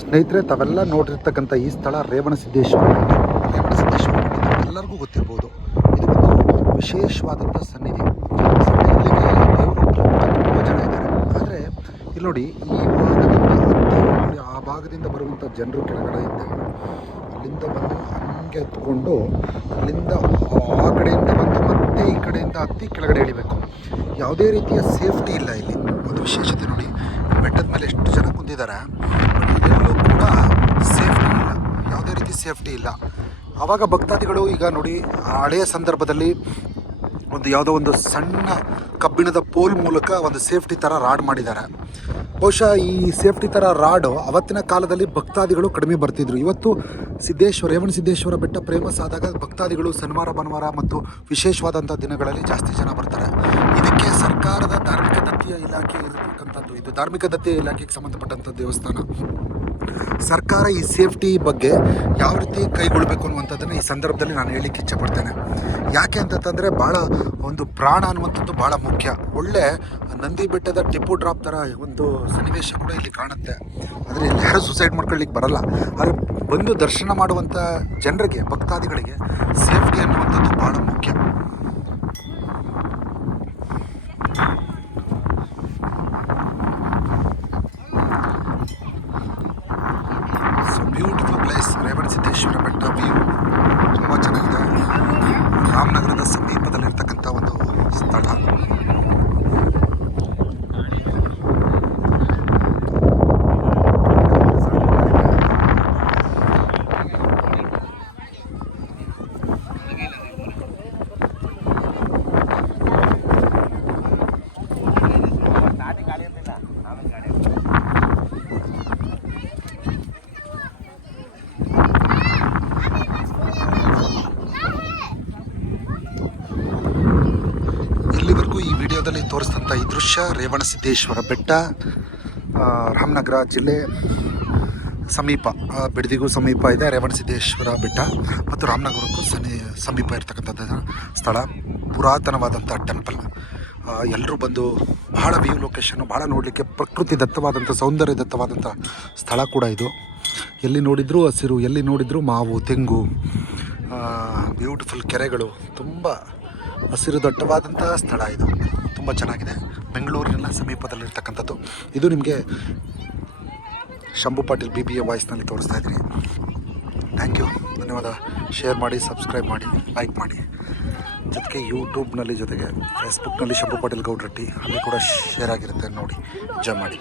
ಸ್ನೇಹಿತರೆ, ತಾವೆಲ್ಲ ನೋಡಿರ್ತಕ್ಕಂಥ ಈ ಸ್ಥಳ ರೇವಣಸಿದ್ದೇಶ್ವರ ಬೆಟ್ಟ. ರೇವಣಸಿದ್ದೇಶ್ವರ ಬೆಟ್ಟ ಎಲ್ಲರಿಗೂ ಗೊತ್ತಿರ್ಬೋದು. ಇದು ಒಂದು ವಿಶೇಷವಾದಂಥ ಸನ್ನಿಧಿ. ಇಲ್ಲಿಗೆ ದೇವರು ತುಂಬ ಜನ ಇದ್ದಾರೆ. ಆದರೆ ಇಲ್ಲಿ ನೋಡಿ, ಈ ಭಾಗದಿಂದ ನೋಡಿ, ಆ ಭಾಗದಿಂದ ಬರುವಂಥ ಜನರು ಕೆಳಗಡೆ ಇದ್ದೇವೆ. ಅಲ್ಲಿಂದ ಬಂದು ಹಂಗೆ ಎತ್ಕೊಂಡು ಅಲ್ಲಿಂದ ಆ ಕಡೆಯಿಂದ ಬಂದು ಮತ್ತೆ ಈ ಕಡೆಯಿಂದ ಹತ್ತಿ ಕೆಳಗಡೆ ಇಳಿಬೇಕು. ಯಾವುದೇ ರೀತಿಯ ಸೇಫ್ಟಿ ಇಲ್ಲ ಇಲ್ಲಿ. ಒಂದು ವಿಶೇಷತೆ ನೋಡಿ, ಬೆಟ್ಟದ ಮೇಲೆ ಎಷ್ಟು ಜನ ಕುಂತಿದ್ದಾರೆ, ಎಲ್ಲೂ ಕೂಡ ಸೇಫ್ಟಿ ಇಲ್ಲ. ಯಾವುದೇ ರೀತಿ ಸೇಫ್ಟಿ ಇಲ್ಲ. ಆವಾಗ ಭಕ್ತಾದಿಗಳು ಈಗ ನೋಡಿ, ಹಳೆಯ ಸಂದರ್ಭದಲ್ಲಿ ಯಾವುದೋ ಒಂದು ಸಣ್ಣ ಕಬ್ಬಿಣದ ಪೋಲ್ ಮೂಲಕ ಒಂದು ಸೇಫ್ಟಿ ಥರ ರಾಡ್ ಮಾಡಿದ್ದಾರೆ. ಬಹುಶಃ ಈ ಸೇಫ್ಟಿ ಥರ ರಾಡು ಅವತ್ತಿನ ಕಾಲದಲ್ಲಿ ಭಕ್ತಾದಿಗಳು ಕಡಿಮೆ ಬರ್ತಿದ್ರು. ಇವತ್ತು ರೇವಣಸಿದ್ದೇಶ್ವರ ಬೆಟ್ಟ ಫೇಮಸ್ ಆದಾಗ ಭಕ್ತಾದಿಗಳು ಶನಿವಾರ ಭಾನುವಾರ ಮತ್ತು ವಿಶೇಷವಾದಂಥ ದಿನಗಳಲ್ಲಿ ಜಾಸ್ತಿ ಜನ ಬರ್ತಾರೆ. ಇದಕ್ಕೆ ಸರ್ಕಾರದ ಧಾರ್ಮಿಕ ದತ್ತಿ ಇಲಾಖೆ ಇರತಕ್ಕಂಥದ್ದು. ಇದು ಧಾರ್ಮಿಕ ದತ್ತಿ ಇಲಾಖೆಗೆ ಸಂಬಂಧಪಟ್ಟಂಥ ದೇವಸ್ಥಾನ. ಸರ್ಕಾರ ಈ ಸೇಫ್ಟಿ ಬಗ್ಗೆ ಯಾವ ರೀತಿ ಕೈಗೊಳ್ಳಬೇಕು ಅನ್ನುವಂಥದ್ದನ್ನು ಈ ಸಂದರ್ಭದಲ್ಲಿ ನಾನು ಹೇಳಲಿಕ್ಕೆ ಇಚ್ಛೆಪಡ್ತೇನೆ. ಯಾಕೆ ಅಂತಂದರೆ, ಭಾಳ ಒಂದು ಪ್ರಾಣ ಅನ್ನುವಂಥದ್ದು ಭಾಳ ಮುಖ್ಯ. ಒಳ್ಳೆ ನಂದಿ ಬೆಟ್ಟದ ಟಿಪ್ಪು ಡ್ರಾಪ್ ಥರ ಒಂದು ಸನ್ನಿವೇಶ ಕೂಡ ಇಲ್ಲಿ ಕಾಣುತ್ತೆ. ಆದರೆ ಇಲ್ಲಿ ಯಾರು ಸುಸೈಡ್ ಮಾಡ್ಕೊಳ್ಳಿಕ್ಕೆ ಬರಲ್ಲ. ಆದರೆ ಬಂದು ದರ್ಶನ ಮಾಡುವಂಥ ಜನರಿಗೆ, ಭಕ್ತಾದಿಗಳಿಗೆ ಸೇಫ್ಟಿ ಅನ್ನುವಂಥದ್ದು ಭಾಳ ಮುಖ್ಯ. ಬ್ಯೂಟಿಫುಲ್ ಪ್ಲೇಸ್ ರೇವಣಸಿದ್ದೇಶ್ವರ ಬೆಟ್ಟ. ವ್ಯೂ ತುಂಬ ಚೆನ್ನಾಗಿದೆ. ರಾಮನಗರದ ಸಮೀಪದಲ್ಲಿರ್ತಕ್ಕಂಥ ಒಂದು ಸ್ಥಳ. ಇಲ್ಲಿವರೆಗೂ ಈ ವಿಡಿಯೋದಲ್ಲಿ ತೋರಿಸಿದಂಥ ಈ ದೃಶ್ಯ ರೇವಣಸಿದ್ದೇಶ್ವರ ಬೆಟ್ಟ, ರಾಮನಗರ ಜಿಲ್ಲೆ ಸಮೀಪ, ಬಿಡದಿಗೂ ಸಮೀಪ ಇದೆ ರೇವಣಸಿದ್ದೇಶ್ವರ ಬೆಟ್ಟ ಮತ್ತು ರಾಮನಗರಕ್ಕೂ ಸಮೀಪ ಇರತಕ್ಕಂಥದ್ದು ಸ್ಥಳ. ಪುರಾತನವಾದಂಥ ಟೆಂಪಲ್. ಎಲ್ಲರೂ ಬಂದು ಬಹಳ ವ್ಯೂ ಲೊಕೇಶನ್ನು, ಭಾಳ ನೋಡಲಿಕ್ಕೆ ಪ್ರಕೃತಿ ದತ್ತವಾದಂಥ, ಸೌಂದರ್ಯ ದತ್ತವಾದಂಥ ಸ್ಥಳ ಕೂಡ ಇದು. ಎಲ್ಲಿ ನೋಡಿದರೂ ಹಸಿರು, ಎಲ್ಲಿ ನೋಡಿದರೂ ಮಾವು, ತೆಂಗು, ಬ್ಯೂಟಿಫುಲ್ ಕೆರೆಗಳು, ತುಂಬ ಹಸಿರು ದಟ್ಟವಾದಂಥ ಸ್ಥಳ ಇದು. ತುಂಬ ಚೆನ್ನಾಗಿದೆ. ಬೆಂಗಳೂರಿನ ಸಮೀಪದಲ್ಲಿರ್ತಕ್ಕಂಥದ್ದು. ಇದು ನಿಮಗೆ ಶಂಭು ಪಾಟೀಲ್ BBA ವಾಯ್ಸ್ನಲ್ಲಿ ತೋರಿಸ್ತಾ ಇದ್ದೀನಿ. ಥ್ಯಾಂಕ್ ಯು, ಧನ್ಯವಾದ. ಶೇರ್ ಮಾಡಿ, ಸಬ್ಸ್ಕ್ರೈಬ್ ಮಾಡಿ, ಲೈಕ್ ಮಾಡಿ. ಜೊತೆಗೆ ಯೂಟ್ಯೂಬ್ನಲ್ಲಿ, ಜೊತೆಗೆ ಫೇಸ್ಬುಕ್ನಲ್ಲಿ ಶಂಭು ಪಾಟೀಲ್ ಗೌಡ್ರಟ್ಟಿ, ಅಲ್ಲಿ ಕೂಡ ಶೇರ್ ಆಗಿರುತ್ತೆ, ನೋಡಿ, ಎಂಜಾಯ್ ಮಾಡಿ.